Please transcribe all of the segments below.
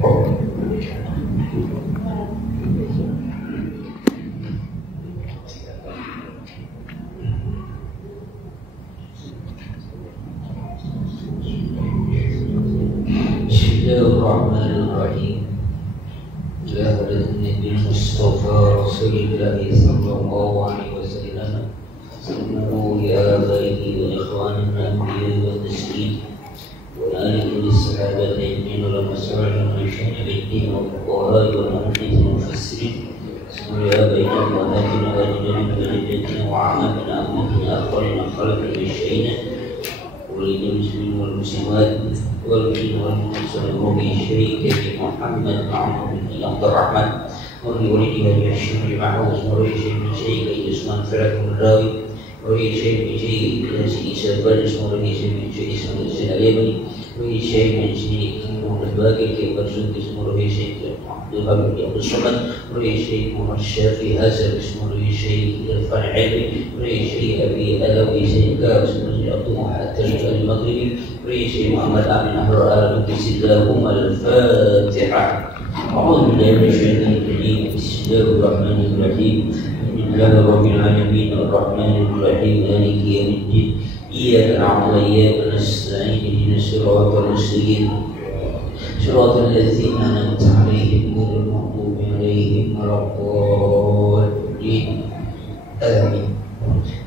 Bismillahirrahmanirrahim. Ila hadratin Nabi Mustafa Rasulullah sallallahu alaihi wasallam. Sallallahu ya baiti wa ikhwanina anbiya wa taslim. Wa alihi wa sahabati min al-mas'al min shay'in bid-din wa al-qur'an wa al-hadith al-mufassirin. Sallallahu ya baiti wa hadina wa jannina wa amalina amina akhrina khalaqina min shay'in. Muslimin wal muslimat wal muslimin wal syarika bi Muhammad ma'amuddin Abdurrahman wa walidi wa syarika ma'ahu wa syarika Usman Farakum Rawi wa syarika Isa bin Ismail Isa bin Al-Yamani wa syarika Muhammad Baqi wa syarika Abdul Hamid Abdul Samad wa syarika Muhammad Syafi Hasan Ismail syarika Al-Fa'il wa syarika Abi Alawi syarika Abdul Muhammad المغربي رئيس محمد آمين أحرر آل بسم اللهم الفاتحة. أعوذ بالله من الشيطان الرجيم. بسم الله الرحمن الرحيم. الحمد لله رب العالمين الرحمن الرحيم مالك يوم الدين إياك نعبد وإياك نستعين اهدنا الصراط المستقيم صراط الذين أنعمت عليهم غير المغضوب عليهم ولا الضالين آمين.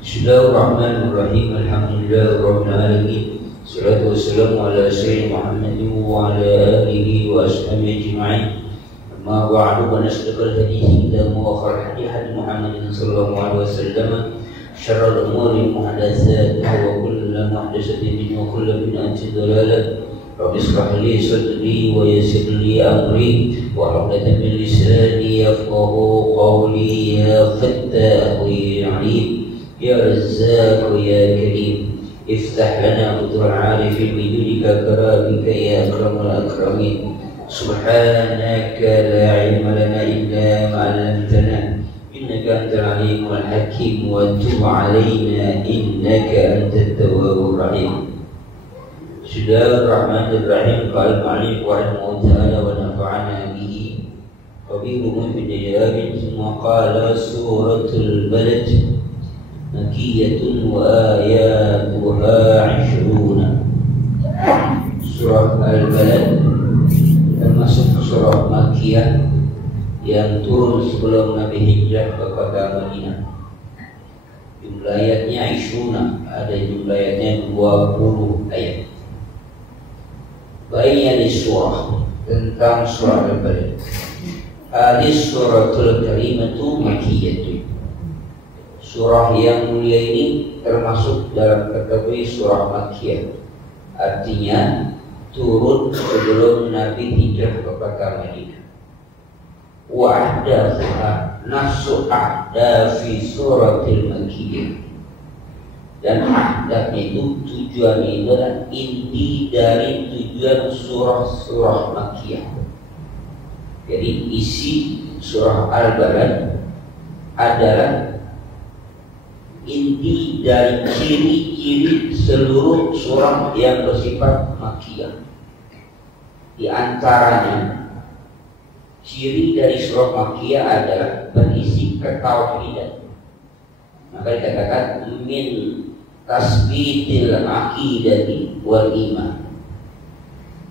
Bismillahirrahmanirrahim. Alhamdulillahirabbil alamin. Shalatu wassalamu ala sayyidina Muhammadin wa ala alihi wa ashabihi ajma'in. Amma ba'du, fa nasdaqal hadithi kitabu wa khairul hadi Muhammadin sallallahu alaihi wasallam. Syarrul umuri muhdatsatuha wa kullu muhdatsatin bid'ah wa kullu bid'atin dhalalah. Rabbi ishrah li sadri wa yassir li amri wa hlul min lisani yafqahu qawli ya fattah ya alim. Ya Razzaq ya Karim, iftah lana udhur arifin bidulika karabika ya akramul akramin. Subhanaka la ilma lana illa ma'alamtana innaka antal alimul hakim wa tub alaina innaka antat tawwabur rahim. Bismillahirrahmanirrahim. Qala al-mu'allif rahimahullahu ta'ala wa nafa'ana bihi wa bi ummi dijabin. Thumma qala suratul balad Makiyatun wa ayatuha 20. Surah Al-Balad termasuk surah Makiyah yang turun sebelum Nabi hijrah ke kota Madinah. Jumlah ayatnya 20, ada jumlah ayatnya 20 ayat. Bayan surah tentang surah Al-Balad. Hadis suratul karimatu makiyatun. Surah yang mulia ini termasuk dalam kategori surah Makkiyah. Artinya turun sebelum Nabi hijrah ke kota Madinah. Wa ahdatsuha nafsu ahdafi suratil Makkiyah. Dan ahdatsnya itu tujuan itu adalah inti dari tujuan surah-surah Makkiyah. Jadi isi surah Al-Balad adalah inti dari ciri-ciri seluruh surah yang bersifat Makkiyah. Di antaranya ciri dari surah Makkiyah adalah berisi ketauhidan. Maka dikatakan min tasbitil aqidati wal iman.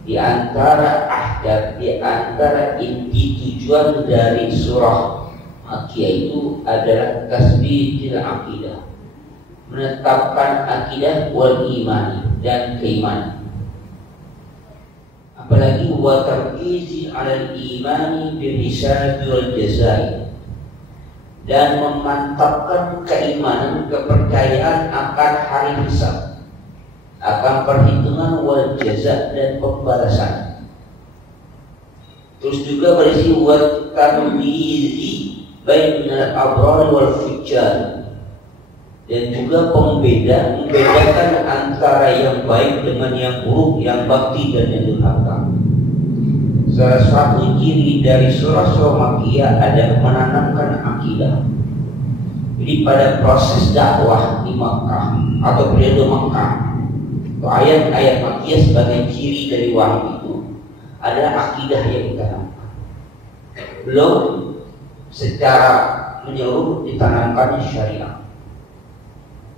Di antara ahdath, di antara inti tujuan dari surah Makkiyah itu adalah tasbitil aqidah, menetapkan akidah wal iman dan keimanan. Apalagi wa tarkizi 'alal imani bil hisab wal jazaa, dan memantapkan keimanan, kepercayaan akan hari hisab, akan perhitungan wal jazaa dan pembalasan. Terus juga berisi wa tamyizi bainal abrar wal fujjar, dan juga membedakan antara yang baik dengan yang buruk, yang bakti dan yang durhaka. Salah satu ciri dari surah-surah Makkiyah adalah menanamkan akidah. Jadi pada proses dakwah di Makkah atau periode Makkah, ayat-ayat Makkiyah sebagai ciri dari wahyu itu adalah akidah yang ditanamkan. Belum secara menyeluruh ditanamkannya syariat.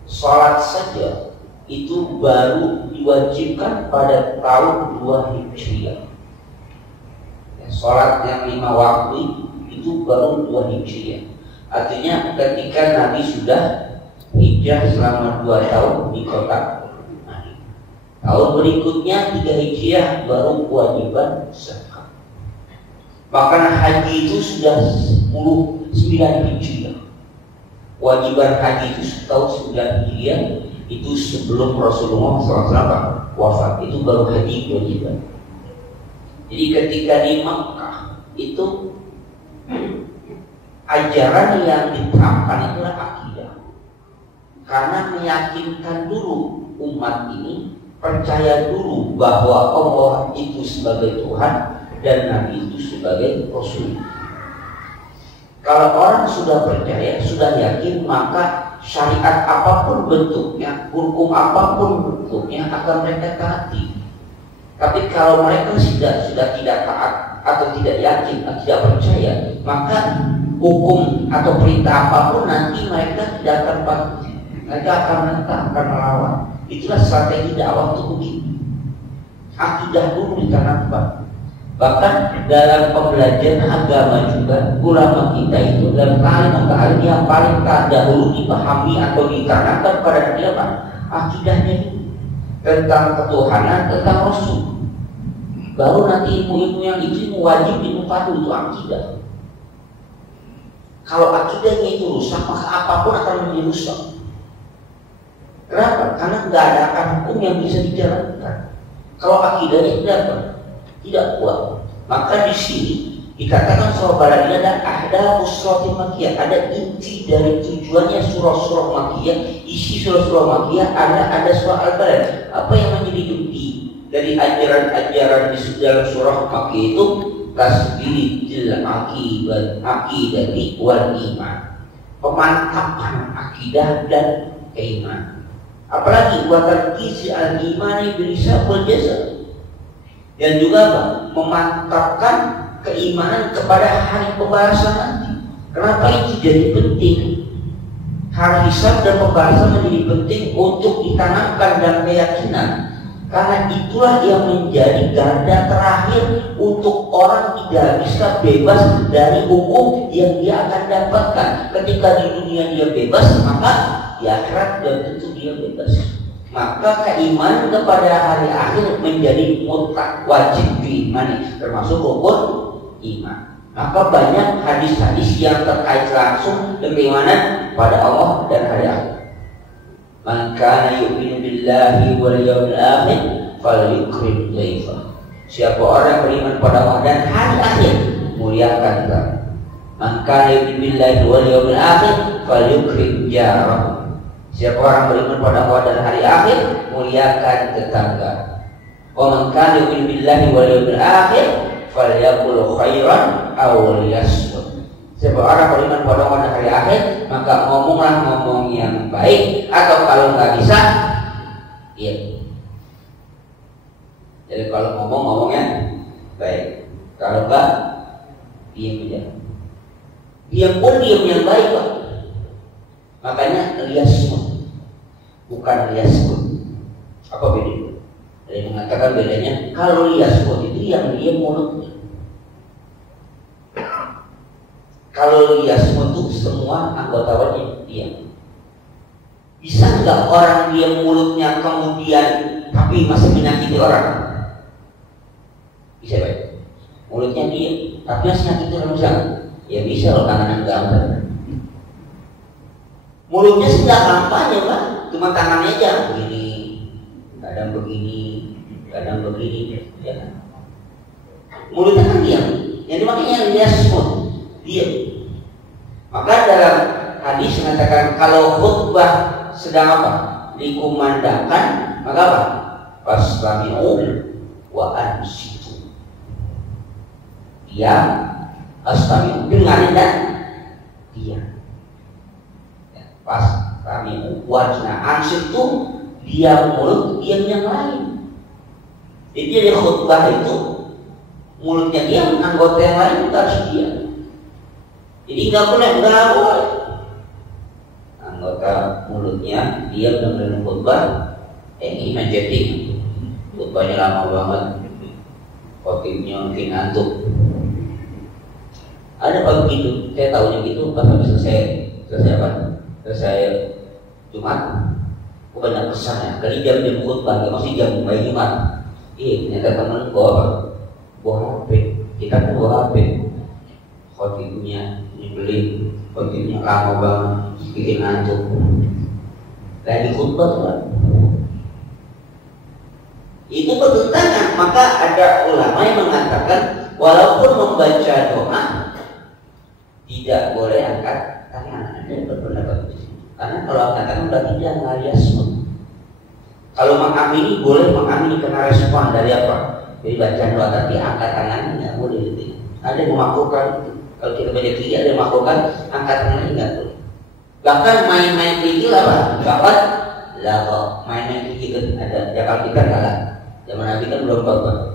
Salat saja itu baru diwajibkan pada tahun 2 Hijriah. Salat yang 5 waktu itu baru 2 Hijriah. Artinya ketika Nabi sudah hijrah selama 2 tahun di kota Madinah. Tahun berikutnya 3 Hijriah baru kewajiban zakat. Bahkan haji itu sudah 9 Hijriah. Kewajiban haji itu tahun 9 Hijriah itu sebelum Rasulullah SAW wafat. Itu baru haji kewajiban. Jadi ketika di Makkah itu ajaran yang diterapkan itulah akidah. Karena meyakinkan dulu umat ini, percaya dulu bahwa Allah itu sebagai Tuhan dan Nabi itu sebagai Rasul. Kalau orang sudah percaya, sudah yakin, maka syariat apapun bentuknya, hukum apapun bentuknya akan mereka taati. Tapi kalau mereka sudah tidak taat atau tidak yakin atau tidak percaya, maka hukum atau perintah apapun nanti mereka tidak akan patuh. Mereka akan menentang, akan melawan. Itulah strategi dakwah itu begitu. Akidah dulu ditanamkan. Bahkan dalam pembelajaran agama juga ulama kita itu dalam kalimat yang paling dahulu dipahami atau ditanamkan pada dia akidahnya itu tentang ketuhanan, tentang Rasul. Baru nanti ilmu-ilmu yang itu wajib ilmu fardu, itu akidah. Kalau akidahnya itu rusak, maka apapun akan menjadi rusak. Kenapa? Karena nggak ada akar hukum yang bisa dijalankan. Kalau akidahnya tidak kuat, maka di sini dikatakan sahabat ini ada ahdafus suratul makkiyah, ada inti dari tujuannya surah-surah makkiyah, isi surah-surah makkiyah ada surah Al-Balad. Apa yang menjadi inti dari ajaran-ajaran di dalam surah makkiyah itu? Tasbihil aqidati wal iman, pemantapan akidah dan keimanan. Apalagi buatan kisi al-imani bisa berjasa. Dan juga memantapkan keimanan kepada hari pembalasan nanti. Kenapa itu jadi penting? Hari hisab dan pembalasan menjadi penting untuk ditanamkan dan keyakinan. Karena itulah yang menjadi garda terakhir untuk orang tidak bisa bebas dari hukum yang dia akan dapatkan. Ketika di dunia dia bebas, maka di akhirat belum tentu dia bebas. Maka keimanan kepada hari akhir menjadi mutlak, wajib diimani, termasuk rukun iman. Maka banyak hadis-hadis yang terkait langsung dengan keimanan pada Allah dan hari akhir. Man kana yu'minu billahi wal yawmil akhir falyukrim dhaifah. Siapa orang beriman pada Allah dan hari akhir, muliakan tamu. Man kana yu'minu billahi wal yawmil akhir falyukrim jarah. Siapa orang beriman pada Allah dan hari akhir, muliakan tetangga. Wa man kana yu'minu billahi wal yawmil akhir falyaqul khairan aw liyasmut. Siapa orang beriman pada Allah dan hari akhir, maka ngomonglah ngomong yang baik, atau kalau nggak bisa, diam. Jadi kalau ngomongnya baik, kalau nggak, diam aja. Diam pun diam yang baik, Pak. Makanya liyasmut, bukan liyasmut. Apa bedanya? Ada yang mengatakan bedanya, kalau liyasmut itu yang dia mulutnya. Kalau liyasmut itu semua anggota wajib diam. Bisa nggak orang dia mulutnya kemudian tapi masih menyakiti orang? Bisa baik. Mulutnya diam tapi masih menyakiti orang bisa? Ya bisa loh, tangan gambar. Mulutnya sudah kampanye Pak, cuma tangannya aja begini, kadang begini, kadang begini, ya kan? Mulutnya kan diam, jadi makanya dia semut, diam. Maka dalam hadis mengatakan kalau khutbah sedang apa? Dikumandangkan, maka apa? Fastami'u wa ansitu. Diam, astami'u, dengarin dan diam. Pas kami wajna ansur itu diam mulut, diam yang lain. Jadi khutbah itu mulutnya diam, anggota yang lain juga harus diam. Jadi nggak boleh anggota mulutnya diam dan khutbah. Ini menjadi khutbahnya lama banget, khotibnya mungkin ngantuk. Ada apa begitu? Saya tahunya gitu pas habis selesai Jumat, aku banyak pesannya. Kali jam khutbah, masih jam Jumat. Ternyata teman bawa HP, kita pun bawa HP. Khotibnya nyebelin, khotibnya lama banget, bikin ngantuk. Lagi khutbah kan? Itu bertentangan. Maka ada ulama yang mengatakan walaupun membaca doa tidak boleh angkat tangan. Ada berpendapat begitu. Karena kalau angkat tangan berarti dia ngaliasmun. Kalau mengamini boleh mengamini karena respon dari apa? Jadi baca doa tapi angkat tangannya nggak boleh gitu. Ada yang memakruhkan. Kalau kita baca kiri ada yang memakruhkan angkat tangannya nggak boleh. Bahkan main-main kiri apa? Bahkan main-main kiri kan ada. Ya kalau kita kalah. Zaman Nabi kan belum berubah.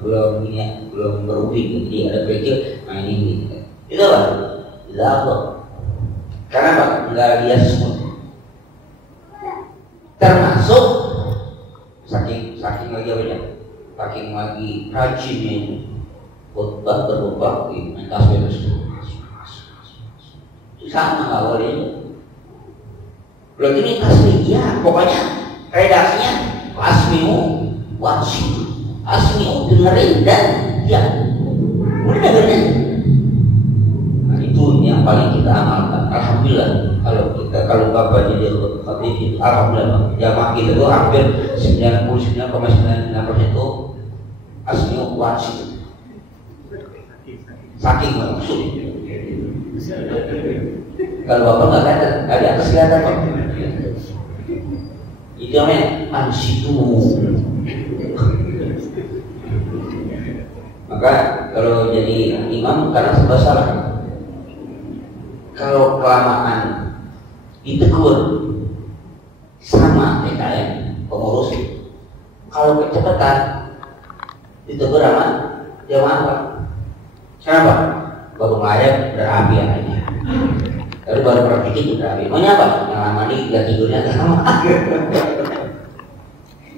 Jadi ada pikir main ini. Itu apa? Karena apa? Nggak lihat semua. Termasuk saking lagi apa ya? Saking lagi rajinnya ini khutbah berubah di tasbih sama nggak boleh. Belum ini tasbih ya, pokoknya redaksinya asmiu wajib, asmiu dengerin dan ya udah dengerin. Nah, itu yang paling kita amalkan. Alhamdulillah kalau bapaknya dia khatib itu alhamdulillah jamaah kita itu hampir 99,99% itu asmiu wajib. Saking maksud. Kalau bapak nggak ada atas kelihatan kok. Itu namanya ansitu. Maka kalau jadi imam karena serba salah. Kalau kelamaan ditegur sama TKM pengurus. Kalau kecepatan ditegur sama jamaah apa? Kenapa? Baru melayar berapi aja. Lalu baru praktikin berapi. Maunya apa? Yang lama ini gak tidurnya lama.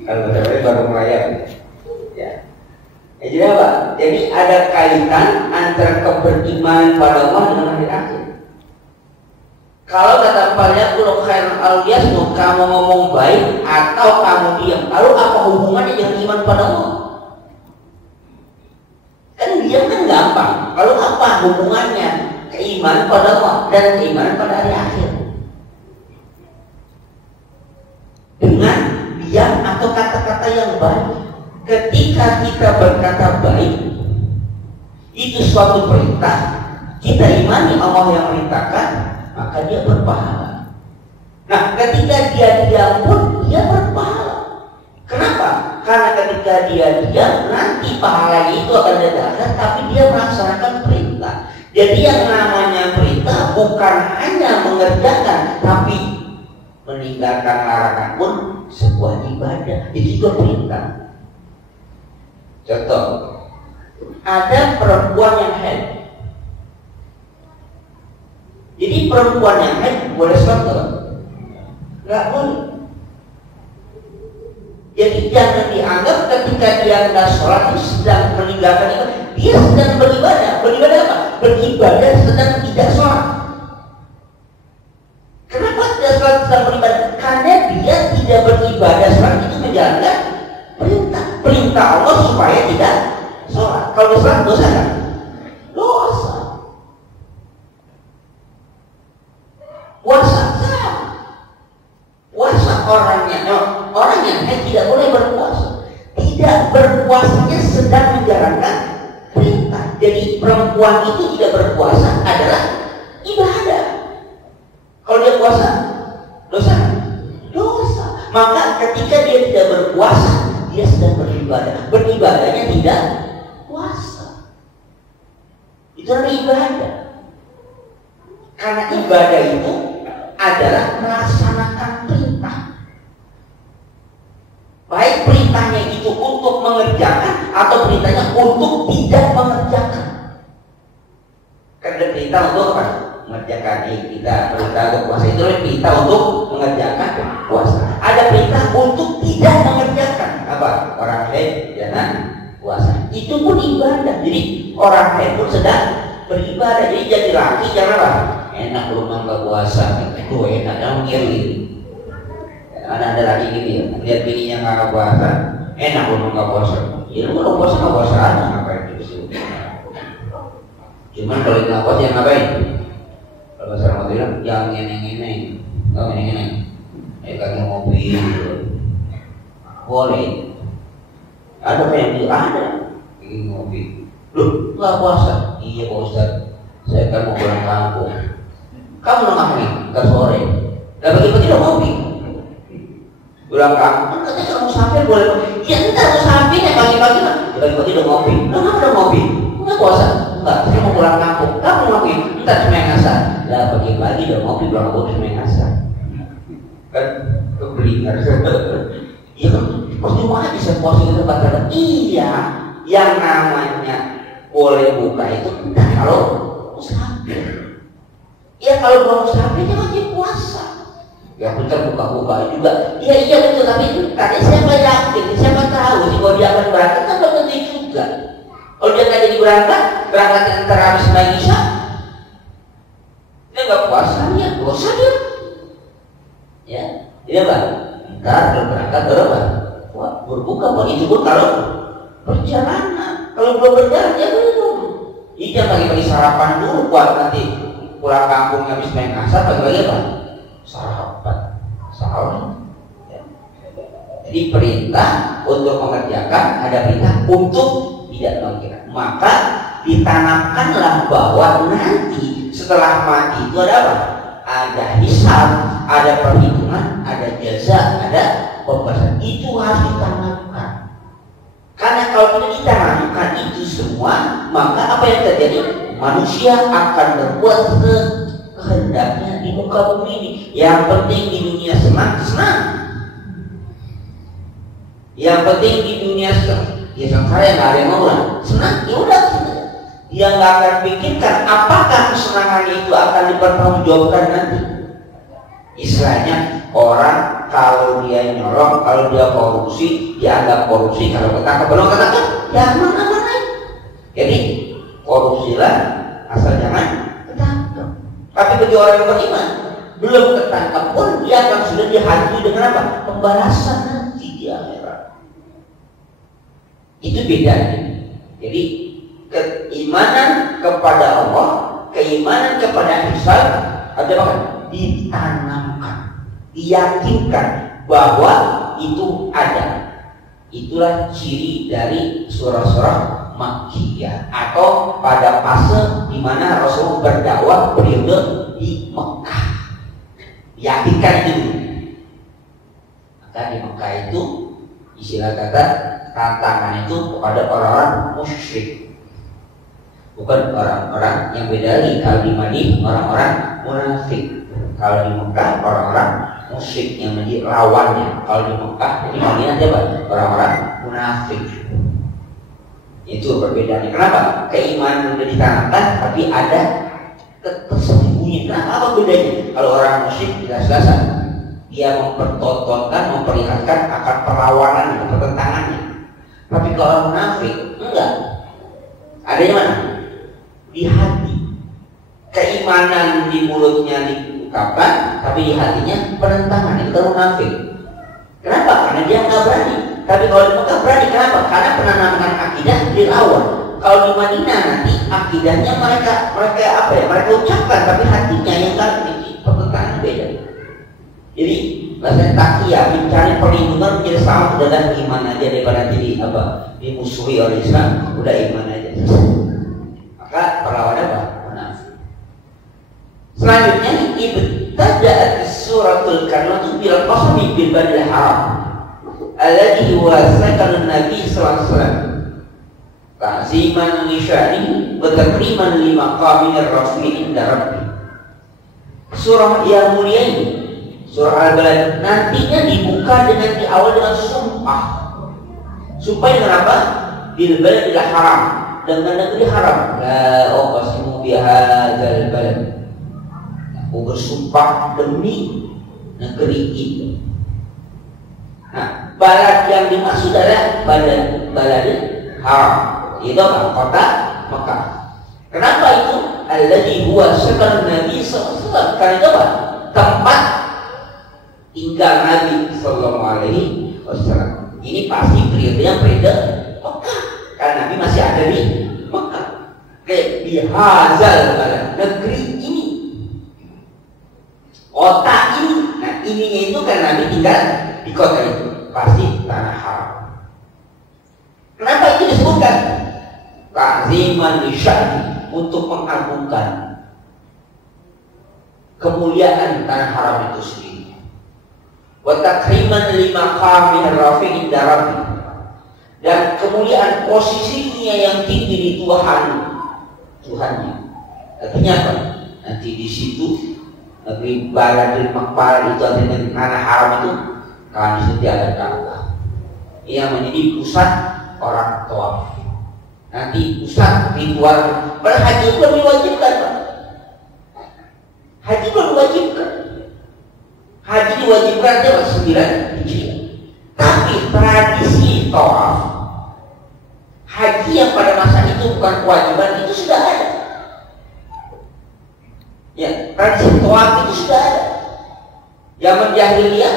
Kalau baru melayar. Ya. Jadi apa? Jadi ada kaitan antara keberimanan pada Allah dengan hari akhir. Kalau kata Pak Yaqul khairul al-yasmu, kamu ngomong baik atau kamu diam. Lalu apa hubungannya dengan iman pada Allah? Kan diam kan gampang. Lalu apa hubungannya keimanan pada Allah dan keimanan pada hari akhir? Dengan diam atau kata-kata yang baik. Ketika kita berkata baik, itu suatu perintah. Kita imani Allah yang merintahkan, maka dia berpahala. Nah, ketika dia diam pun dia berpahala. Kenapa? Karena ketika dia diam, nanti pahalanya itu akan datang, tapi dia melaksanakan perintah. Jadi yang namanya perintah bukan hanya mengerjakan, tapi meninggalkan larangan pun sebuah ibadah. Itu juga perintah. Contoh, ada perempuan yang haid. Jadi perempuan yang haid boleh sholat atau nggak boleh. Jadi jangan dianggap ketika dia nggak sholat itu sedang meninggalkan ibadah. Dia sedang beribadah. Beribadah apa? Beribadah sedang tidak sholat. Kenapa tidak sholat sedang beribadah? Karena dia tidak beribadah sholat itu menjalankan perintah Allah supaya tidak sholat. Kalau sholat dosa kan? Dosa. Puasa sama. Puasa orang yang tidak boleh berpuasa. Tidak berpuasanya sedang menjalankan perintah. Jadi perempuan itu tidak berpuasa adalah ibadah. Kalau dia puasa, dosa. Dosa. Maka ketika dia tidak berpuasa, dia sedang beribadah. Beribadahnya tidak puasa. Itu adalah ibadah. Karena ibadah itu adalah melaksanakan perintah. Baik perintahnya itu untuk mengerjakan atau perintahnya untuk tidak mengerjakan. perintah untuk apa? Mengerjakan kita perintah untuk puasa itu perintah untuk mengerjakan puasa. Ada perintah untuk tidak mengerjakan apa? Orang lain jangan puasa. Itu pun ibadah. Jadi orang lain pun sedang beribadah. Jadi jadi laki jangan apa? Enak rumah nggak puasa, itu enak yang ngiri. Ada lagi gini ya, lihat bininya nggak puasa, enak rumah nggak puasa. Ya lu kalau puasa nggak puasa aja ngapain gitu. Cuman kalau nggak puasa yang ngapain? Kalau saya mau bilang yang ngeneng-ngeneng, nggak ngeneng-ngeneng, kagak ngopi gitu. Boleh. Ada apa yang bilang ada? Ingin ngopi. Loh, nggak puasa? Iya Pak Ustaz, saya kan mau pulang kampung. Kamu mau ngapain? Ke sore. Lah pagi-pagi udah ngopi. Pulang kampung, kan katanya kalau musafir boleh. Ya entar musafir ya pagi-pagi lah. Pagi-pagi udah ngopi. Kenapa udah ngopi? Enggak puasa. Enggak, saya mau pulang kampung. Kamu ngopi? Entar semeng asar. Lah pagi-pagi udah ngopi, pulang kampung semeng asar. Kan kebeli harus. Iya kan? Percuma aja saya puasa itu kata iya. Yang namanya boleh buka itu entar kalau musafir. Ya kalau belum musafir jangan puasa. Ya bentar buka-buka juga. Iya betul, tapi tadi siapa yakin, siapa tahu sih kalau dia akan berangkat kan belum tentu juga. Kalau dia nggak jadi berangkat antara habis sembahyang isya, dia nggak puasa ya, dosa dia. Ya, jadi apa? Ntar berangkat berapa? Wah, berbuka pun itu pun kalau perjalanan. Kalau belum berjalan ya belum. Iya pagi-pagi sarapan dulu buat nanti pulang kampung habis main asar pagi-pagi apa? Sarapan, sahur. Ya. Jadi perintah untuk mengerjakan, ada perintah untuk tidak mengerjakan. Maka ditanamkanlah bahwa nanti setelah mati itu ada apa? Ada hisab, ada perhitungan, ada jaza, ada pembahasan. Itu harus ditanamkan. Karena kalau tidak ditanamkan itu semua, maka apa yang terjadi? Manusia akan berbuat kehendaknya di muka bumi ini. Yang penting di dunia senang. Yang penting di dunia senang. Ya sengsara yang nggak ada yang mau lah. Senang, ya udah. Dia nggak akan pikirkan apakah kesenangan itu akan dipertanggungjawabkan nanti. Istilahnya orang kalau dia nyolong, kalau dia korupsi, dianggap korupsi. Kalau ketangkap belum ketangkap, ya mana-mana. Jadi korupsilah asal jangan ketangkap. Tapi bagi orang yang beriman, belum ketangkap pun dia akan sudah dihantui dengan apa? Pembalasan nanti di akhirat. Itu bedanya. Jadi keimanan kepada Allah, keimanan kepada hisab ada apa? Ditanamkan, diyakinkan bahwa itu ada. Itulah ciri dari surah-surah Makkiyah atau pada fase di mana Rasul berdakwah periode di Mekah. Yakinkan itu dulu. Maka di Mekah itu istilah kata tantangan itu kepada orang-orang musyrik, bukan orang-orang yang beda lagi. Kalau di Madinah orang-orang munafik, kalau di Mekah orang-orang musyrik yang menjadi lawannya. Kalau di Mekah di Madinah siapa? Orang-orang munafik. Itu perbedaannya. Kenapa? Keimanan sudah ditanamkan, tapi ada tersembunyi. Kenapa? Apa bedanya? Kalau orang musyrik jelas-jelasan dia mempertontonkan, memperlihatkan akan perlawanan dan pertentangannya. Tapi kalau orang munafik enggak. Ada di mana? Di hati. Keimanan di mulutnya diungkapkan, tapi di hatinya penentangan. Itu kan munafik. Kenapa? Karena dia nggak berani. Tapi kalau di Mekah berani. Kenapa? Karena penanaman akidah dilawan. Kalau di Madinah nanti akidahnya mereka apa ya? Mereka ucapkan, tapi hatinya yang nggak pertentangan beda. Jadi bahasa takiyah, mencari perlindungan menjadi selamat dalam iman aja daripada jadi apa? Dimusuhi oleh Islam, udah iman aja. Maka perlawanan apa? Munafik. Selanjutnya ibtada'at suratul karimah bil qasmi bil badil haram alladhi wasaqan Nabi sallallahu alaihi wasallam ta'ziman li sya'nihi wa takriman li maqamir rasul inda rabbi. Surah yang mulia ini, surah Al-Balad, nantinya dibuka dengan diawal dengan sumpah. Sumpah dengan apa? Bil baladil haram, dengan negeri haram. La uqsimu bihadzal balad. Aku bersumpah demi negeri itu. Nah, balad yang dimaksud adalah balad haram. Itu apa? Kota Mekah. Kenapa itu? Alladzi huwa sakar Nabi sallallahu alaihi wasallam. Karena itu apa? Tempat tinggal Nabi sallallahu alaihi wasallam. Ini pasti periodenya periode Mekah. Karena Nabi masih ada di Mekah. Di hazal balad, negeri ini, kota ini. Nah, ininya itu kan Nabi tinggal di kota itu. Pasti tanah haram. Kenapa itu disebutkan? Ta'ziman li sya'ni, untuk mengagungkan kemuliaan tanah haram itu sendiri. Wa takriman li maqamir rafi'in darabi, dan kemuliaan posisinya yang tinggi di Tuhannya. Artinya apa? Nanti di situ negeri Baladil Makbar itu artinya tanah haram itu, kan di situ ada Ka'bah yang menjadi pusat orang tawaf. Nanti pusat ritual. Padahal haji belum diwajibkan, Pak. Haji belum diwajibkan. Haji diwajibkan dia 9 Hijriah. Tapi tradisi tawaf haji yang pada masa itu bukan kewajiban itu sudah ada. Ya, tradisi tawaf itu sudah ada. Zaman jahiliyah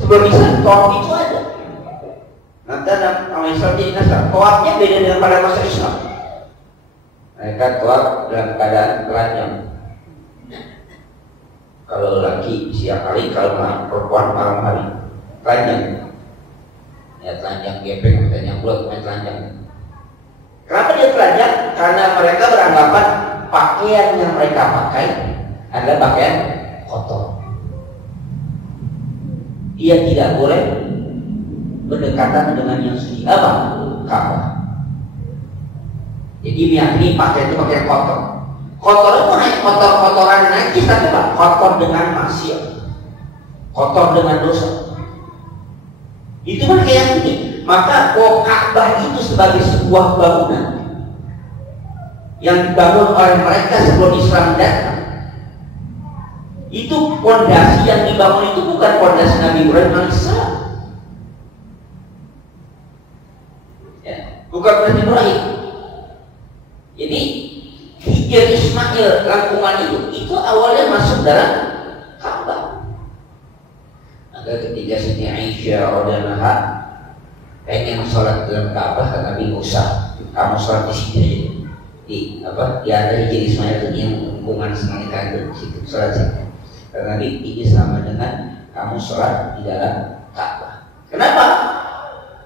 sebelum Islam tawaf itu ada. Nanti orang Islam jadi nasab, tawafnya beda dengan pada masa Islam. Mereka tawaf dalam keadaan telanjang. Kalau laki siang hari, kalau perempuan malam hari, telanjang. Ya telanjang gepeng, telanjang bulat, telanjang. Kenapa dia telanjang? Karena mereka beranggapan pakaian yang mereka pakai adalah pakaian kotor. Dia tidak boleh berdekatan dengan yang suci, apa? Ka'bah. Jadi meyakini pakai itu pakai kotor. Kotor itu hanya kotor-kotoran najis, tapi apa? Kotor dengan maksiat, kotor dengan dosa. Itu mereka yakini. Maka Ka'bah itu sebagai sebuah bangunan yang dibangun oleh mereka sebelum Islam datang. Itu fondasi yang dibangun itu bukan fondasi Nabi Ibrahim alaihissalam. Bukan Nabi Ibrahim. Jadi hijr Ismail rangkuman itu awalnya masuk dalam Ka'bah. Maka ketika Siti Aisyah radhiyallahu pengen sholat dalam Ka'bah, kata Nabi Musa, kamu sholat di sini aja. Di ada hijr Ismail itu yang rangkuman semuanya itu situ sholat situ. Karena Nabi ini sama dengan kamu sholat di dalam Ka'bah. Kenapa?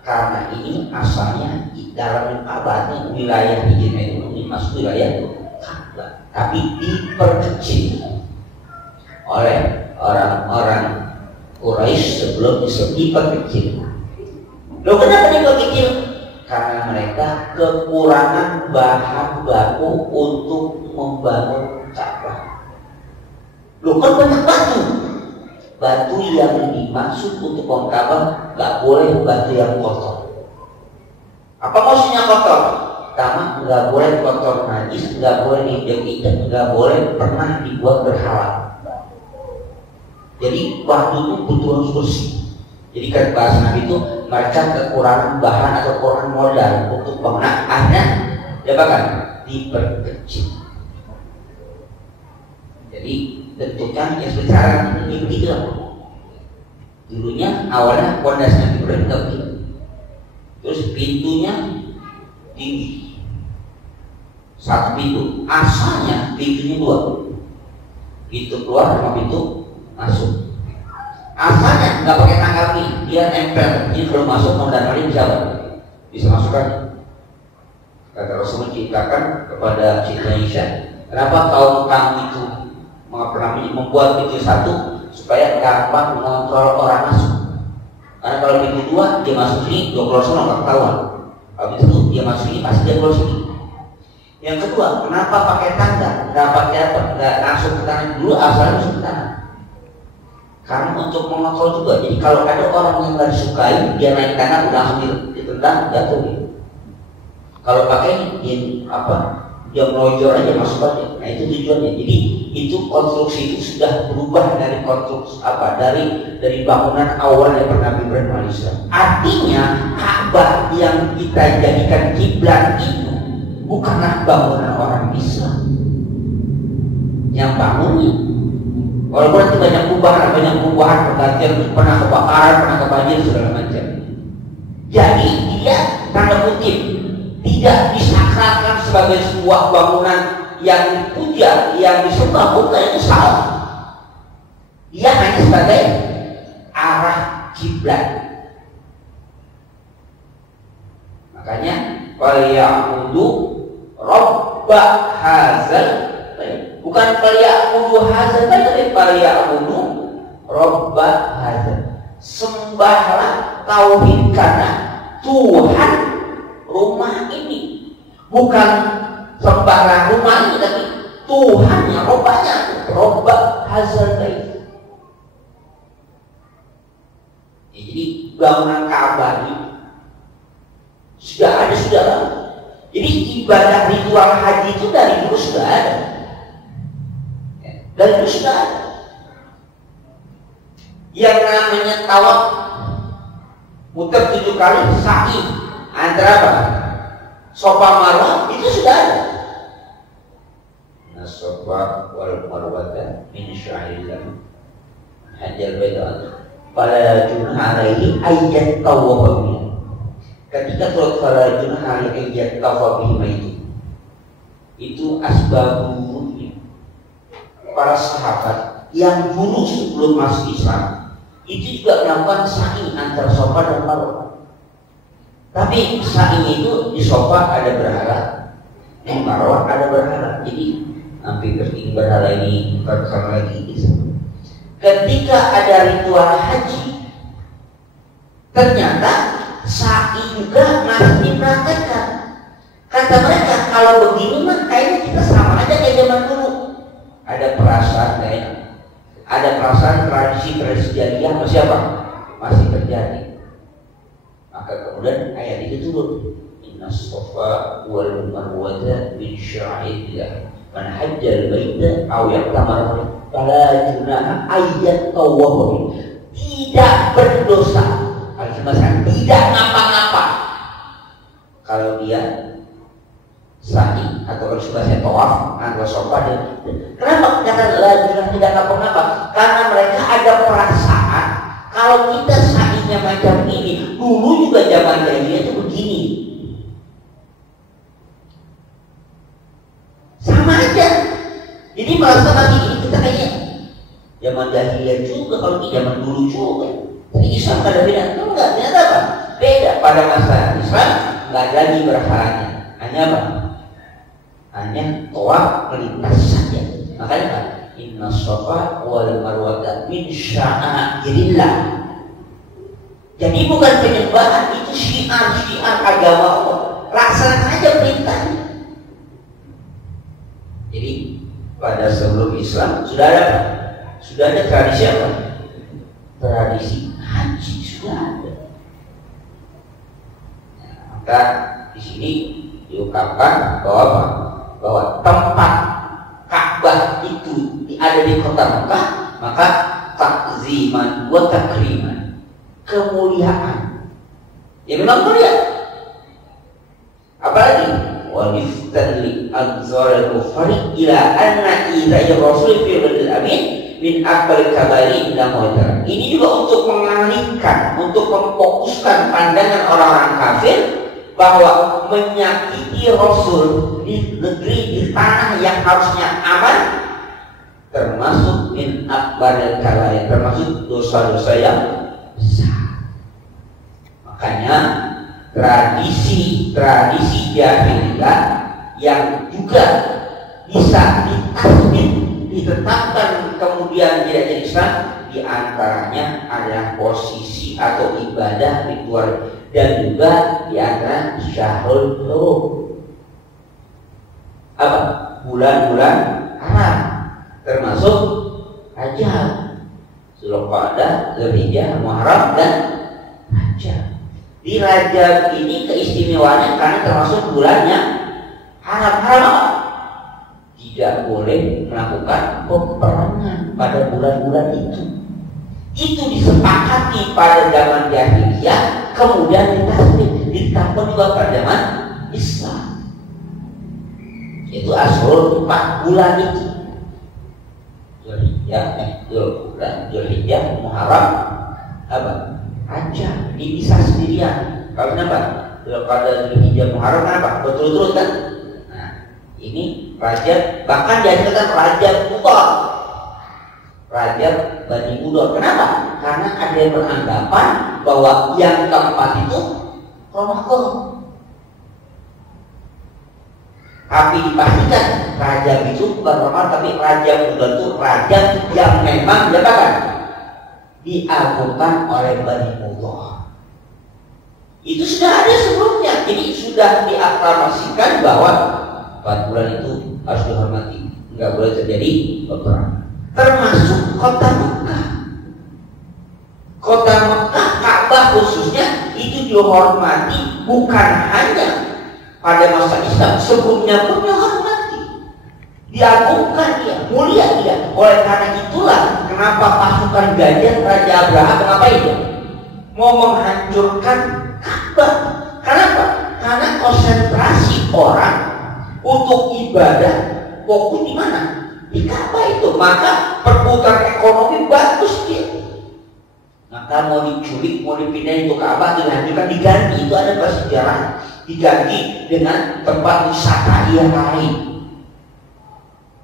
Karena ini asalnya di dalam Ka'bah, wilayah hijrnya ini masuk wilayah Ka'bah, tapi diperkecil oleh orang-orang Quraisy sebelum Islam, diperkecil. Loh, kenapa diperkecil? Karena mereka kekurangan bahan baku untuk membangun Ka'bah. Loh, kan banyak batu yang dimaksud untuk bangun Ka'bah, nggak boleh batu yang kotor. Apa maksudnya kotor? Pertama, nggak boleh kotor najis, nggak boleh diinjak-injak, nggak boleh pernah dibuat berhala. Jadi batu itu betul harus bersih. Jadi kan bahasa Nabi itu mereka kekurangan bahan atau kekurangan modal untuk bangunan, akhirnya dia bahkan diperkecil. Jadi bentukan yang sekarang ini begitu. Dulunya awalnya pondasi Nabi Ibrahim nggak begitu. Terus pintunya tinggi, satu pintu. Asalnya pintunya 2, pintu keluar sama pintu masuk. Asalnya nggak pakai tangga ini, dia nempel. Ini kalau masuk mau dan kali bisa masukkan. Kata Rasul menciptakan kepada Siti Aisyah, kenapa kaum kamu itu pernah membuat pintu 1 supaya gampang mengontrol orang masuk. Karena kalau pintu 2 dia masuk sini, dia keluar sana nggak ketahuan. Kalau pintu dia masuk sini pasti dia keluar sini. Yang kedua, kenapa pakai tangga? Nggak pakai apa? Nggak langsung ke tangan dulu, asalnya langsung ke tangan. Karena untuk mengontrol juga. Jadi kalau ada orang yang nggak disukai, dia naik tangga udah langsung ditendang, jatuh gitu. Kalau pakai jam lojor aja masuk aja. Nah itu tujuannya. Jadi itu konstruksi itu sudah berubah dari konstruksi dari bangunan awal yang pernah Ibrahim alaihissalam. Artinya Ka'bah yang kita jadikan kiblat itu bukanlah bangunan orang Islam yang bangunnya. Walaupun nanti banyak perubahan, pergantian, pernah kebakaran, pernah kebanjir segala macam. Jadi dia tanda kutip tidak disakralkan sebagai sebuah bangunan yang dipuja, yang disembah, bukan, itu salah. Dia hanya sebagai arah kiblat. Makanya falyabudu rabba hadzal bait. Bukan falyabudu hadzal bait, tapi falyabudu rabba hadzal. Sembahlah, tauhidkanlah Tuhan rumah ini. Bukan sembahlah rumah ini, tapi Tuhannya, robbanya, robba hadzal bait. Jadi bangunan Ka'bah ini sudah ada. Jadi ibadah ritual haji itu dari dulu sudah ada. Yang namanya tawaf muter 7 kali sa'i antara apa? Safa Marwah itu sudah ada. As-Safa wal Marwah min sya'airillah. Hajjal baita fala junaha alaihi ayat tawaf bihi. Ketika surat fala junaha alaihi ayat tawaf bihi itu asbabnya para sahabat yang dulu sebelum masuk Islam itu juga melakukan sa'i antara Safa dan Marwah. Tapi sa'i itu di Safa ada berhala, di Marwah ada berhala. Jadi hampir ini berhala ini bukan sama lagi. Ketika ada ritual haji, ternyata sa'i juga masih dipraktekkan. Kata mereka, kalau begini mah kayaknya kita sama aja kayak zaman dulu. Ada perasaan tradisi jahiliyah masih masih terjadi. Maka kemudian ayat itu turun, Innas Safa wal Marwah min sya'airillah man hajjal baita aw ya'tamara fala junaha ayat tawaf. Tidak berdosa, tidak ngapa-ngapa kalau dia sa'i atau kalau sebahasa tawaf antara Safa dan kenapa kata tidak ngapa-ngapa? Karena mereka ada perasaan kalau kita sa'inya macam ini, dulu juga zaman jahiliyah itu begini. Sama aja. Jadi merasa lagi ini kita kayaknya zaman jahiliyah juga, kalau di zaman dulu juga. Jadi Islam ada beda? Enggak, ternyata apa? Beda. Pada masa Islam nggak ada lagi berhalanya. Hanya apa? Hanya tawaf melintas saja. Makanya apa? Inna Safa wal Marwah min sya'airillah. Jadi bukan penyembahan, itu syiar agama Allah. Laksanakan aja perintahnya. Jadi pada sebelum Islam sudah ada apa? Sudah ada tradisi apa? Tradisi haji sudah ada. Nah, maka di sini diungkapkan bahwa tempat Ka'bah itu ada di kota Mekah, maka takziman wa takriman, kemuliaan. Ya memang mulia. Apalagi waliftanli adzar al-kufari ila anna idza rasul fi badil amin min akbar kabari indah. Ini juga untuk mengalihkan, untuk memfokuskan pandangan orang-orang kafir bahwa menyakiti Rasul di negeri, di tanah yang harusnya aman, termasuk min akbaril kabair, termasuk dosa-dosa yang besar. Makanya tradisi jahiliyah yang juga bisa ditasbih, ditetapkan kemudian tidak jadi Islam, di antaranya adalah posisi atau ibadah ritual dan juga di antara syahrul hurum. Apa? Bulan-bulan haram, termasuk Rajab, Zulqa'dah, Dzulhijjah, Muharram dan Rajab. Di Rajab ini keistimewaannya karena termasuk bulannya haram-haram. Tidak boleh melakukan peperangan pada bulan-bulan itu. Itu disepakati pada zaman jahiliyah, kemudian ditambah juga pada zaman Islam. Itu Ashurul 4 bulan itu. Dzulhijjah, Muharram, apa? Rajab. Ini bisa sendirian. Kalau kenapa? Pada Dzulhijjah, Muharram kenapa? Betul-betul kan? Nah, ini Rajab, bahkan dihasilkan Rajab Mudhar. Rajab Bani Mudhar. Kenapa? Karena ada yang beranggapan bahwa yang keempat itu Ramadan. Tapi dipastikan Rajab itu bukan Ramadan, tapi Rajab Mudhar itu Rajab yang memang diapakan? Diagungkan oleh Bani Mudhar. Itu sudah ada sebelumnya. Jadi sudah diaklamasikan bahwa 4 bulan itu harus dihormati, nggak boleh terjadi peperangan. Termasuk kota Mekah. Kota Mekah, Ka'bah khususnya itu dihormati bukan hanya pada masa Islam, sebelumnya pun dihormati, diagungkan dia, mulia dia. Oleh karena itulah kenapa pasukan gajah Raja Abraham ngapain dia? Mau menghancurkan Ka'bah. Kenapa? Karena konsentrasi orang untuk ibadah fokus di mana? Di Ka'bah itu. Maka perputaran ekonomi bagus dia. Maka mau diculik, mau dipindahin ke Ka'bah, dilanjutkan, diganti. Itu ada sejarah. Diganti dengan tempat wisata yang lain.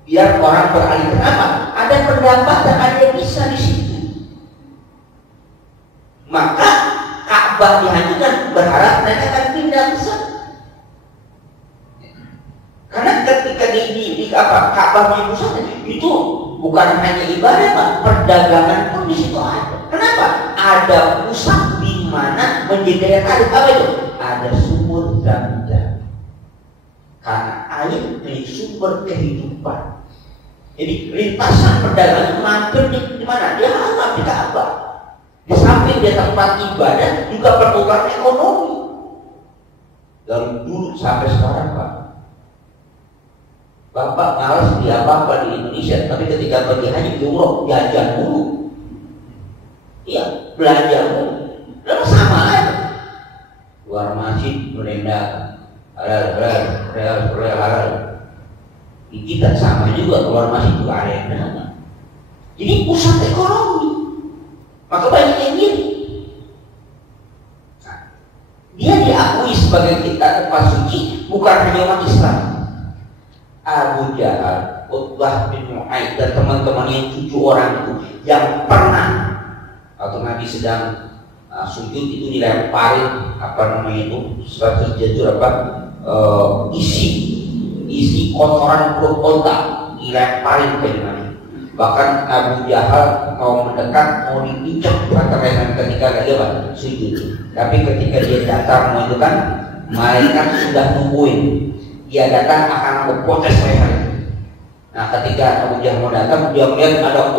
Biar orang beralih. Kenapa? Ada pendapatan, ada yang bisa di situ. Maka Ka'bah dihancurkan, berharap mereka akan pindah ke sana. Karena ketika di Ka'bah pusat itu bukan hanya ibadah, Pak, perdagangan pun di situ ada. Kenapa? Ada pusat di mana menjadi apa itu? Ada sumur Zam-Zam. Karena air menjadi sumber kehidupan. Jadi lintasan perdagangan mampir di mana? Dia alam di Ka'bah. Di samping dia tempat ibadah juga perputaran ekonomi. Dari dulu sampai sekarang, Pak. Bapak malas di apa-apa di Indonesia, tapi ketika pergi haji di umroh, jajan dulu. Iya, belanja dulu. Lalu sama aja. Luar masjid, berenda, halal. Di kita sama juga, keluar masjid juga arena. Jadi pusat ekonomi. Maka banyak yang gini. Nah, dia diakui sebagai kita tempat suci, bukan hanya umat Islam. Abu Jahal, Utbah bin Mu'aid dan teman-teman yang 7 orang itu yang pernah waktu Nabi sedang sujud itu dilemparin suatu jajur isi kotoran perut onta dilemparin ke Nabi. Bahkan Abu Jahal mau mendekat, mau dipicok kata ketika dia sujud. Tapi ketika dia datang mau itu kan malaikat sudah nungguin. Dia datang akan memprotes mereka. Nah, ketika Abu Jahal mau datang, dia melihat ada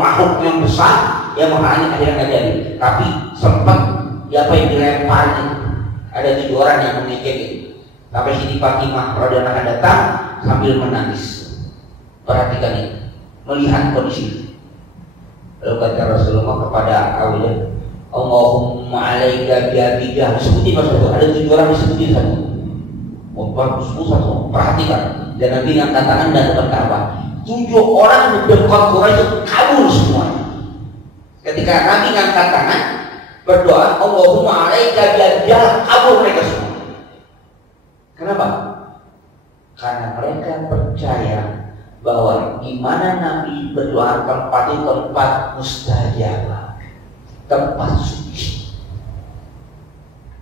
makhluk yang besar yang menghalangi, akhirnya nggak jadi. Tapi sempat yang dilempar ada 7 orang yang mengejek itu. Sampai Siti Fatimah radhiyallahu anha datang sambil menangis. Perhatikan ini, melihat kondisi itu. Lalu kata Rasulullah kepada Abu Jahal, Allahumma alaika bi'abidah. Sebutin maksudnya, ada 7 orang disebutin satu. Bagus, satu, perhatikan. Dan Nabi angkat tangan dan berkata, 7 orang dekat Quraisy itu kabur semuanya. Ketika Nabi angkat tangan berdoa, Allahumma alaika bi'abidah, kabur mereka semua. Kenapa? Karena mereka percaya bahwa di mana Nabi berdoa tempat itu tempat mustajabah, tempat suci.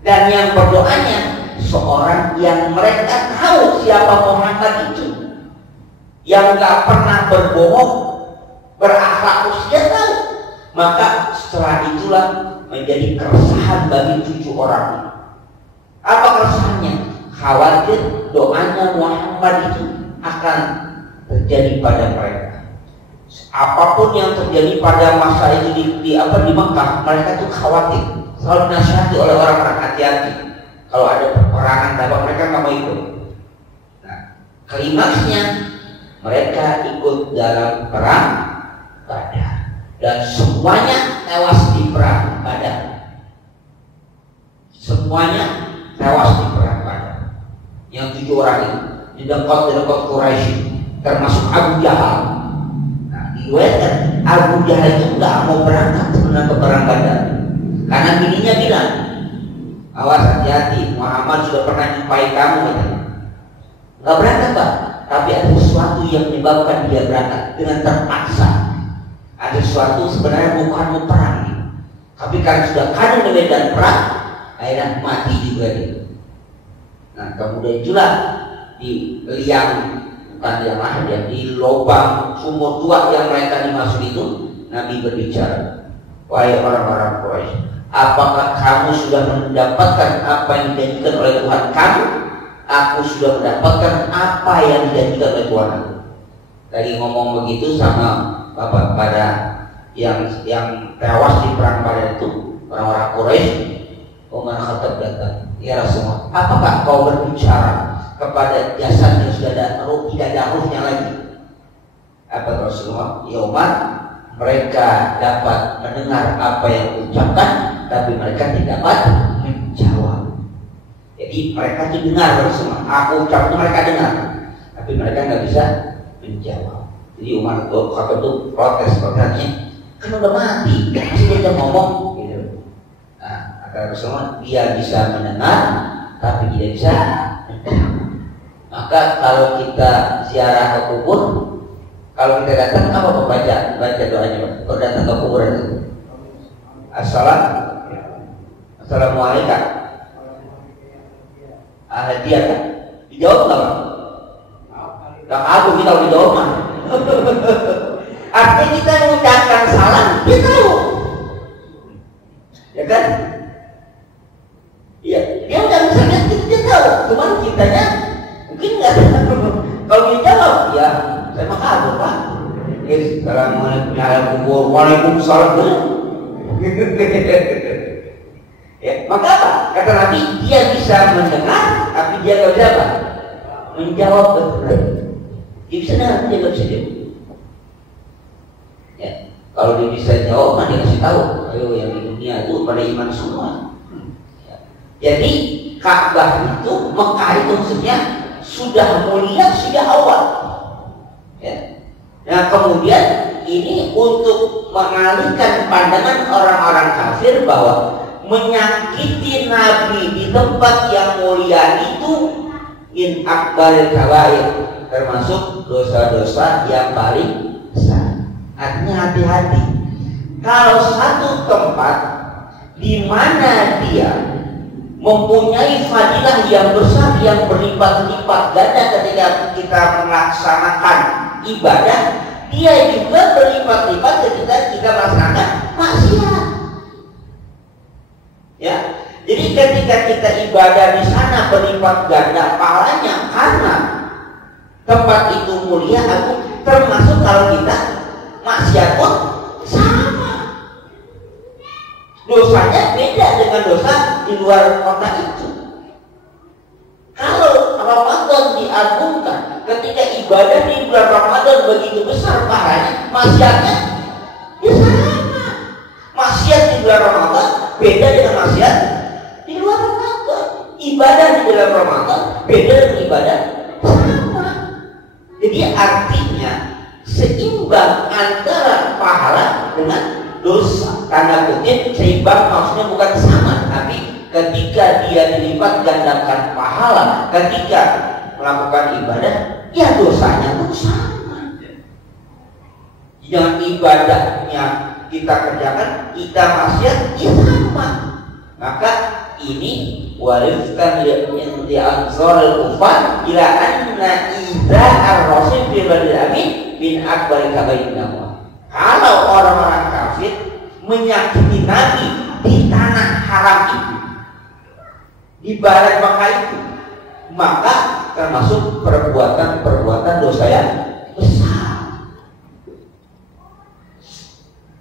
Dan yang berdoanya seorang yang mereka tahu siapa Muhammad itu, yang gak pernah berbohong, berakhlak, dia tahu. Maka setelah itulah menjadi keresahan bagi 7 orang ini. Apa keresahannya? Khawatir doanya Muhammad itu akan terjadi pada mereka. Apapun yang terjadi pada masa itu di Mekah, mereka tuh khawatir selalu dinasihati oleh orang-orang, hati-hati kalau ada peperangan dapat mereka nggak mau ikut. Nah, klimaksnya mereka ikut dalam perang Badar dan semuanya tewas di perang Badar. Semuanya tewas di perang Badar. Yang 7 orang itu di dekat Quraisy, termasuk Abu Jahal. Nah, diriwayatkan Abu Jahal itu nggak mau berangkat sebenarnya ke perang Badar karena bininya bilang, awas, hati-hati, Muhammad sudah pernah nyumpahi kamu, katanya. Nggak berangkat, Pak, tapi ada sesuatu yang menyebabkan dia berangkat dengan terpaksa. Ada sesuatu sebenarnya bukan mau perang, tapi karena sudah kadung di medan perang, akhirnya mati juga dia. Nah, kemudian itulah di liang, bukan liang lain, yang di lubang sumur tua yang mereka dimasuk itu, Nabi berbicara, wahai orang-orang Quraisy, apakah kamu sudah mendapatkan apa yang dijanjikan oleh Tuhan kamu? Aku sudah mendapatkan apa yang dijanjikan oleh Tuhan aku. Tadi ngomong begitu sama Bapak pada yang tewas di perang Badar itu, orang-orang Quraisy. Umar Khattab datang, ya Rasulullah, apakah kau berbicara kepada jasad yang sudah ada ruh, tidak ada ruhnya lagi? Apa Rasulullah? Ya Umar, mereka dapat mendengar apa yang ucapkan, tapi mereka tidak dapat menjawab. Jadi mereka itu dengar Rasulullah, aku ucap itu mereka dengar, tapi mereka nggak bisa menjawab. Jadi Umar Khattab itu protes, katanya, kan udah mati, masih dia ngomong gitu. Nah, Rasulullah, dia bisa mendengar tapi tidak bisa menjawab. Maka kalau kita ziarah ke kubur, kalau kita datang apa baca doanya, Pak? Kalau datang ke kuburan itu, Assalamualaikum, hadiah kan? Dijawab nggak, Pak? Nggak aku kita dijawab mah. Artinya kita mengucapkan salam, dia tahu, ya kan? Iya, dia nggak bisa lihat, dia tahu. Cuman kitanya mungkin nggak tahu. Kalau dia jawab, ya saya mah kabur, Pak. Assalamualaikum warahmatullahi wabarakatuh. Ya, maka apa? Kata Nabi, dia bisa mendengar, tapi dia nggak bisa apa? Menjawab betul. Dia bisa dengar, dia nggak bisa jawab. Ya, kalau dia bisa jawab, mah dia kasih tahu. Ayo, yang di dunia itu pada iman semua. Jadi Ka'bah itu, Mekah itu maksudnya sudah mulia sejak awal. Ya. Nah kemudian ini untuk mengalihkan pandangan orang-orang kafir bahwa menyakiti Nabi di tempat yang mulia itu in akbaril kabair, termasuk dosa-dosa yang paling besar. Artinya hati-hati. Kalau satu tempat di mana dia mempunyai fadilah yang besar, yang berlipat-lipat ganda ketika kita melaksanakan ibadah, dia juga berlipat-lipat ketika kita melaksanakan maksiat. Ya, jadi ketika kita ibadah di sana berlipat ganda pahalanya karena tempat itu mulia, aku termasuk kalau kita maksiat pun sama. Dosanya beda dengan dosa di luar kota itu. Kalau Ramadan diagungkan, ketika ibadah di bulan Ramadan begitu besar pahalanya, maksiatnya ya sama. Maksiat di bulan Ramadan beda dengan maksiat di luar Ramadan. Ibadah di dalam Ramadan beda dengan ibadah sama. Jadi artinya seimbang antara pahala dengan dosa. Tanda kutip seimbang maksudnya bukan sama, tapi ketika dia dilipat gandakan pahala ketika melakukan ibadah, ya dosanya pun sama. Jangan ibadahnya kita kerjakan, kita maksiat, ya sama. Maka ini warifkan di anzar al-kufar ila anna idza ar-rasul fi badil amin bin akbar kabairina. Kalau orang-orang kafir menyakiti Nabi di tanah haram itu, di barat Mekah itu, maka termasuk perbuatan dosa yang besar.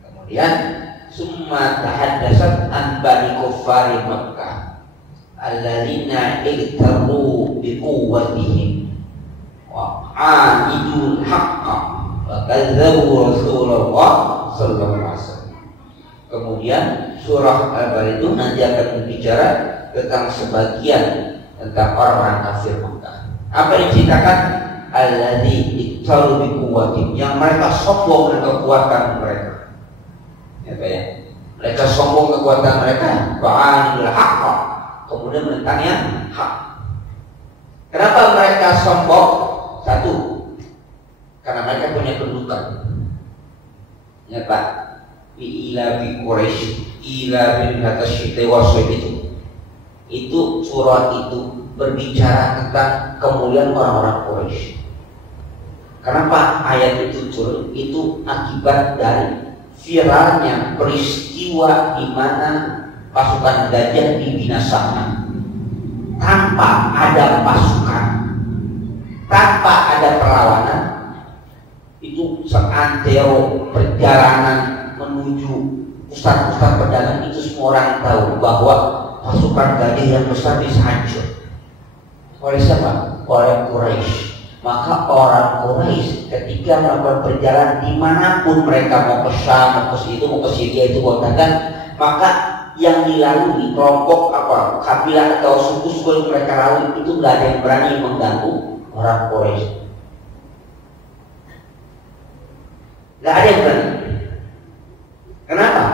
Kemudian summa tahaddatsat an bani kuffari Makkah alladzina igtaru bi quwwatihim wa anidul haqqa wa kadzabu Rasulullah sallallahu alaihi wasallam. Kemudian surah Al-Baqarah itu nanti akan berbicara tentang sebagian tentang orang-orang kafir Makkah. Apa yang diceritakan? Alladzi iktaru bi quwwatihim, yang mereka sombong dengan kekuatan mereka. Ya. Mereka sombong kekuatan mereka, ba'anil haqq, kemudian menentangnya hak. Kenapa mereka sombong? Satu, karena mereka punya kedudukan. Ya Pak, ila bi Quraisy, ila bil hatasyiti wasyid itu surat itu berbicara tentang kemuliaan orang-orang Quraisy. Kenapa ayat itu turun? Itu akibat dari viralnya peristiwa di mana pasukan gajah dibinasakan tanpa ada pasukan, tanpa ada perlawanan. Itu seantero perjalanan menuju pusat-pusat pedagang itu semua orang tahu bahwa pasukan gajah yang besar bisa hancur oleh siapa? Oleh Quraisy. Maka orang Quraisy ketika melakukan perjalanan dimanapun mereka, mau ke Syam, mau ke situ, mau ke Syria itu mau dagang, maka yang dilalui kelompok apa kabilah atau suku-suku yang mereka lalui itu nggak ada yang berani mengganggu orang Quraisy. Nggak ada yang berani. Kenapa?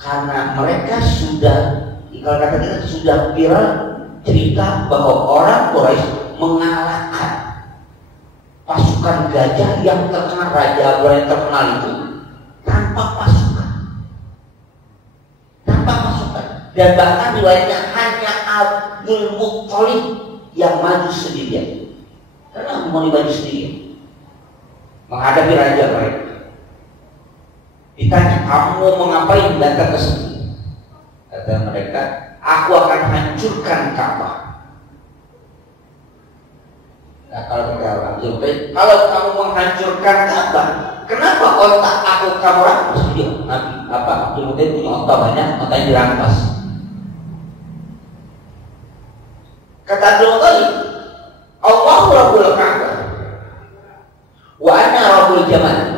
Karena mereka sudah, kalau kata kita sudah viral cerita bahwa orang Quraisy mengalahkan pasukan gajah yang terkenal, raja yang terkenal itu tanpa pasukan, dan bahkan riwayatnya hanya Abdul Muttalib yang maju sendirian, karena mau maju sendirian menghadapi raja mereka. Ditanya, kamu mau ngapain datang ke sini? Kata mereka, aku akan hancurkan Ka'bah. Nah, kalau kamu menghancurkan Ka'bah, kenapa otak aku kamu rampas? Nabi apa? Abdul Muttalib punya otak banyak, otaknya dirampas. Kata Abdul Muttalib, Allahu Rabbul Ka'bah, wa ana Rabbul Jamal.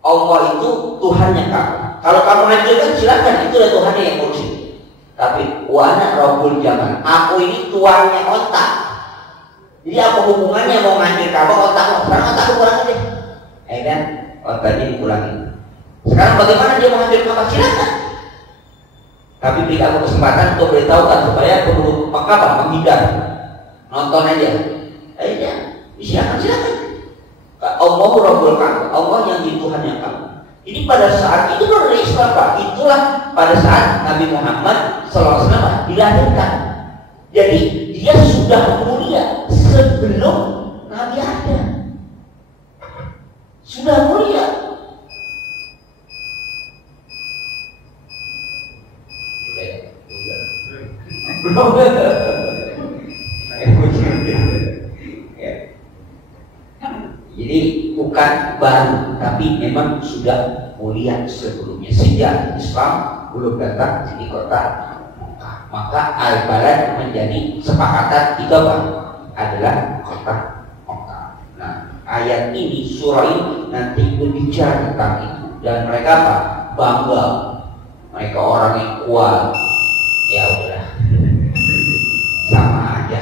Allah itu Tuhannya Ka'bah. Kalau kamu hancurkan silakan, itu adalah Tuhannya yang ngurusin. Tapi wa ana Rabbul Jamal, aku ini tuannya otak. Jadi apa hubungannya mau nganjur Ka'bah otakmu? Sekarang otakku kurangin deh. Kan? Otaknya dikurangin. Sekarang bagaimana dia menghancur Ka'bah? Silakan. Tapi beri aku kesempatan untuk beritahukan supaya penduduk Ka'bah menghindar. Nonton aja. Ya, silakan. Allah Rabbul Ka'bah, Allah yang di Tuhan yang kamu. Ini pada saat itu baru Islam Pak. Itulah pada saat Nabi Muhammad SAW dilahirkan. Jadi dia sudah mulia sebelum Nabi ada. Sudah mulia. Belum. Jadi bukan baru, tapi memang sudah mulia sebelumnya. Sejak Islam belum datang di kota Mekah, maka Al-Balad menjadi sepakatan itu apa? Adalah kota Mekah. Nah, ayat ini, surah ini nanti berbicara tentang itu, dan mereka apa? Bangga, mereka orang yang kuat. Ya udah, sama aja.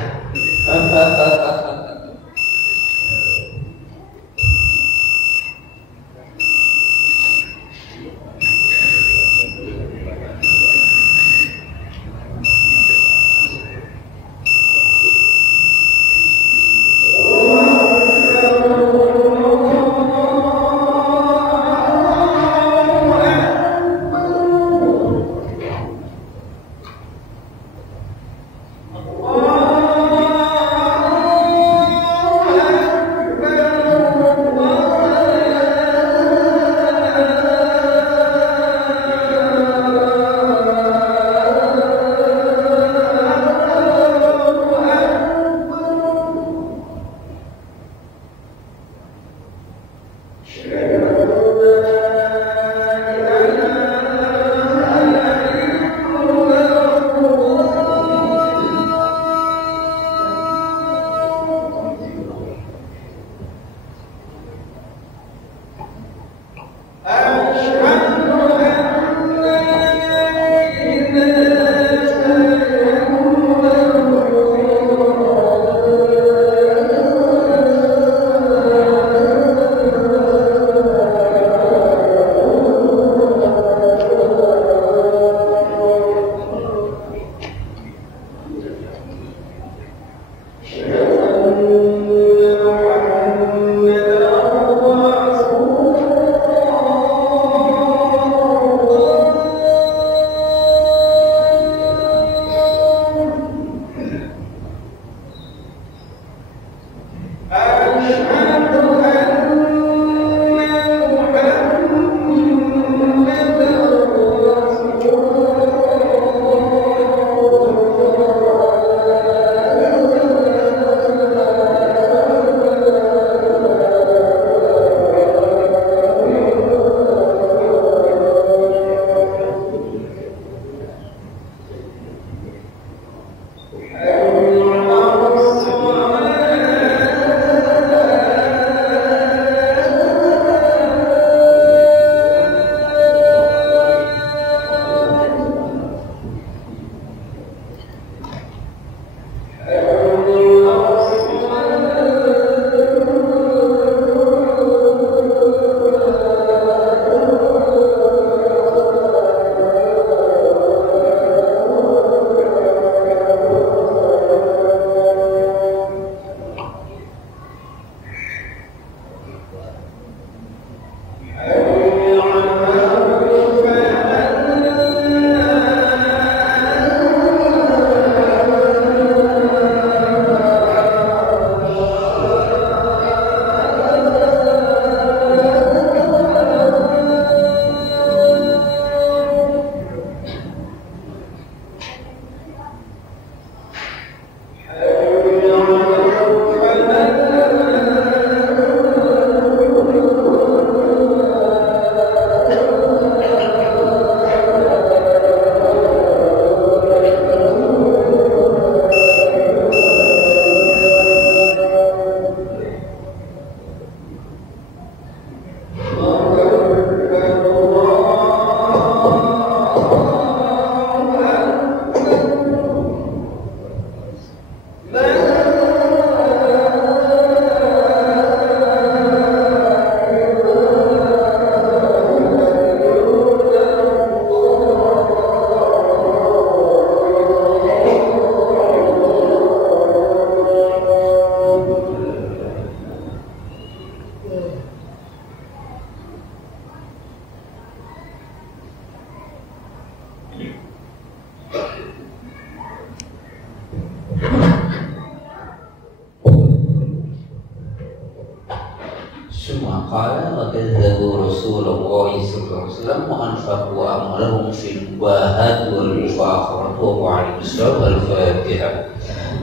قال وكذبوا رسول الله صلى الله عليه وسلم وأنفقوا أموالهم في المباهات والمفاخرة وهو عليه السلام. الفاتحة.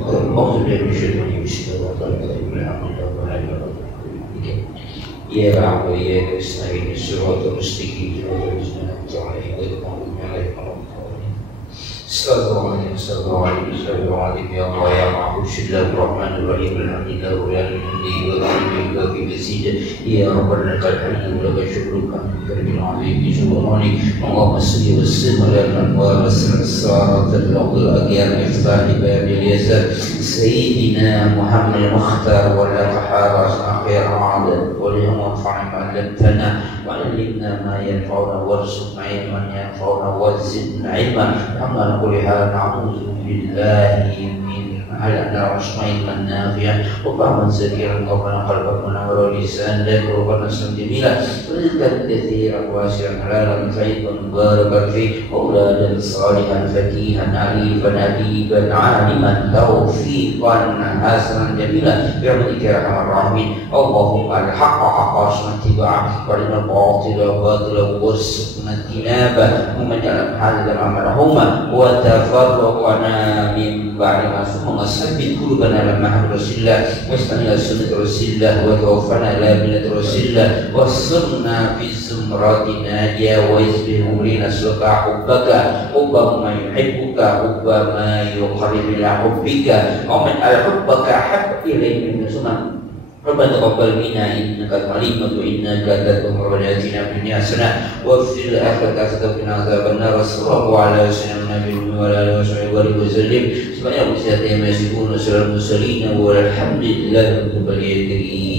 أعوذ بالله من الشيطان الرجيم. يا رب يا نستعين الصراط المستقيم صراط الذين أنعمت عليهم غير المغضوب عليهم ولا الضالين. صلى الله عليه وسلم يا الله يا معبود الله الرحمن الرحيم الحمد لله رب العالمين وفي مزيد يا رب لك الحمد ولك الشكر كما كرم العظيم بجبرانك. اللهم صل وسلم على الانوار والصراط الاغيار مفتاح باب اليسر سيدنا محمد المختار ولا تحارى خير عادل واليوم انفعنا ما علمتنا وعلمنا ما ينفعنا وارزقنا علما ينفعنا وزدنا علما. اما نقول هذا نعوذ بالله من على علما نافعا وفهما سريعا وقنا قلبا منورا ولسانا ذاكرا جميلا ورزقا كثيرا واسعا حلالا طيبا مباركا فيه واولادا صالحا فقيها عليما اديبا عالما توفيقا حسنا جميلا برحمتك يا ارحم الراحمين. اللهم الحق حقا وارزقنا اتباعه وارنا الباطل باطلا وارزقنا اجتنابه ومن يعلم هذا عملهما وتفرقنا من بعد ما ثم ثبت قلوبنا على محبة رسول الله واستعنا إلى سنة رسول الله وتوفنا إلى ملة رسول الله واصرنا في زمرات ناجية واجبر أمرنا سلطة حبك حب من يحبك حب ما يقرب إلى حبك ومن حبك أحب إليه من سنة. ربنا تقبل منا إنك العليم وإنك تتوب ربنا آتنا في الدنيا حسنة وفي الآخرة حسنة وقنا عذاب النار. صلى الله على سيدنا محمد وعلى آله وصحبه وسلم. سبحان الله وبحمده يصفون وسلام المرسلين والحمد لله رب العالمين.